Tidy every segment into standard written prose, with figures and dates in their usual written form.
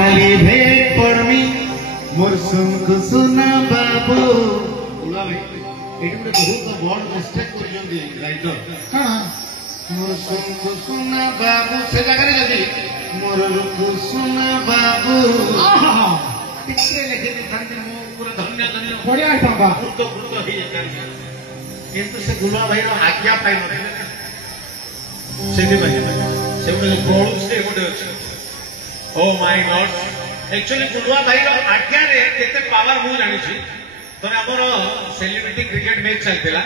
खाली भेट पड़मी मोर सुन सुना बाबू गुला भाई एटी गोटे बहुत बड़ मिस्टेक करजंदी राइटर हां मोर सुन सुना बाबू से जगह जदी मोर रुक सुना बाबू आहा कितने लिखे दिखाते मो पूरा धन्य धन्य बढ़िया है बाबा गुरुत्व ही जाता किंतु से गुला भाई रो आज्ञा पाई नथिले सेदी भाई से गोटे प्रोडक्ट से गोटे अछि ओ माय गॉड एक्चुअली गुलुआ भाई रो आज्ञा रे केते पावर मु जानि छी तने हमर सेलिब्रिटी क्रिकेट मैच चलतिला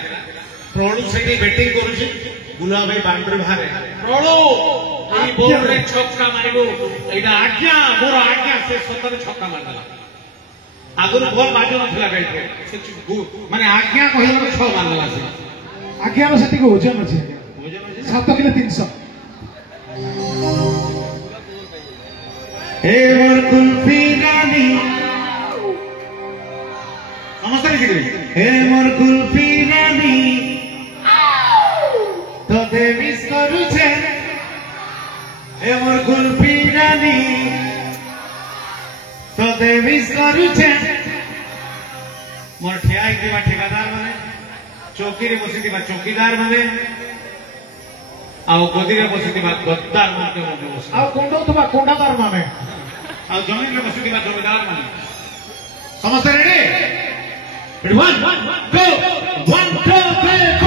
प्रोडक्ट से बैटिंग करू छी गुलुआ भाई बाउंड्री बाहर प्रोडो ई बॉल रे छक्का मारिबो एटा आज्ञा मोर आज्ञा से सतर छक्का मारला आगुर बॉल बाजो नथिला बैट से माने आज्ञा कहिला 6 मारला से आज्ञा रो सेति को ओजन अछि 7 किलो 300 हे मोर कुल्फी रानी समस्त लिखि हे मोर कुल्फी रानी तोते मिस करू छे हे मोर कुल्फी रानी तोते मिस करू छे मोर ठियाई दिबा ठेकेदार माने चौकी रे बसी दिबा चौकीदार माने आउ गदी रे बसी दिबा गद्दार माने आउ कोंडो तुबा कोंडादार माने आउ जमीन रे बसी दिबा जमीदार माने समस्त रेडी 1 2 1 2 3